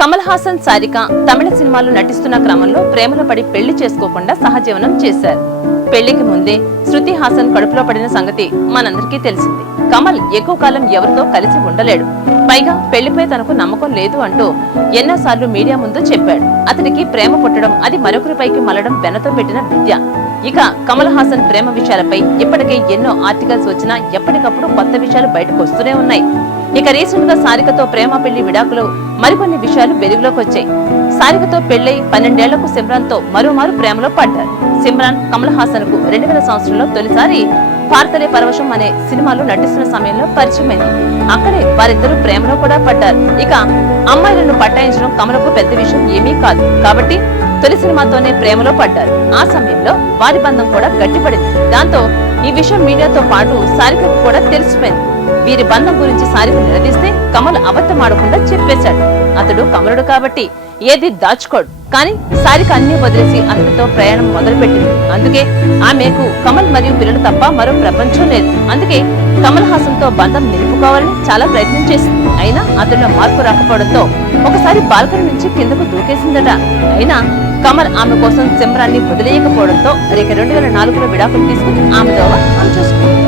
కమల్ హాసన్ సారిక తమిళ సినిమాలో నటిస్తున్న క్రమంలో ప్రేమలో పడి పెళ్లి చేసుకోకుండా సహజీవనం చేశారు. పెళ్లికి ముందే శృతి హాసన్ కడుపులో పడిన సంగతి మనందరికీ తెలిసింది. కమల్ ఎక్కువ కాలం ఎవరితో కలిసి ఉండలేడు. పైగా పెళ్లిపై తనకు నమ్మకం లేదు అంటూ ఎన్నోసార్లు మీడియా ముందు చెప్పాడు. అతనికి ప్రేమ పుట్టడం, అది మరొకరిపైకి మలడం వెనతో పెట్టిన విద్య. ఇక కమల్ హాసన్ ప్రేమ విషయాలపై ఇప్పటికే ఎన్నో ఆర్టికల్స్ వచ్చినా ఎప్పటికప్పుడు కొత్త విషయాలు బయటకు వస్తూనే ఉన్నాయి. ఇక రీసెంట్ గా సారికతో ప్రేమ పెళ్లి విడాకులు మరికొన్ని విషయాలు వెలుగులోకి వచ్చాయి. సారికతో పెళ్లై 12 ఏళ్లకు సిమ్రాన్ తో మరోమారు ప్రేమలో పడ్డారు. సిమ్రాన్ కమల్ హాసన్ కు 2000 సంవత్సరంలో తొలిసారి భారతలే పరవశం అనే సినిమాలో నటిస్తున్న సమయంలో పరిచయమైంది. అక్కడే వారిద్దరూ ప్రేమలో కూడా పడ్డారు. ఇక అమ్మాయిలను పట్టాయించడం కమలకు పెద్ద విషయం ఏమీ కాదు కాబట్టి తొలి సినిమాతోనే ప్రేమలో పడ్డారు. ఆ సమయంలో వారి బంధం కూడా గట్టిపడింది. దాంతో ఈ విషయం మీడియాతో పాటు సారికకు కూడా తెలిసిపోయింది. వీరి బంధం గురించి సారిక నిలదీస్తే కమల్ అబద్ధమాడకుండా చెప్పేశాడు. అతడు కమలుడు కాబట్టి ఏది దాచుకోడు. కానీ సారిక అన్ని వదిలేసి అతనితో ప్రయాణం మొదలుపెట్టింది. అందుకే ఆమెకు కమల్ మరియు పిల్లలు తప్ప మరో ప్రపంచం లేదు. అందుకే కమల్ హాసన్ తో బంధం నిలుపుకోవాలని చాలా ప్రయత్నం చేసింది. అయినా అతనిలో మార్పు రాకపోవడంతో ఒకసారి బాల్కనీ నుంచి కిందకు దూకేసిందట. అయినా కమల్ ఆమె కోసం సిమ్రాన్ని వదిలేయకపోవడంతో 2004లో విడాకులు తీసుకుని ఆమె దోవ ఆమె చూసుకుంది.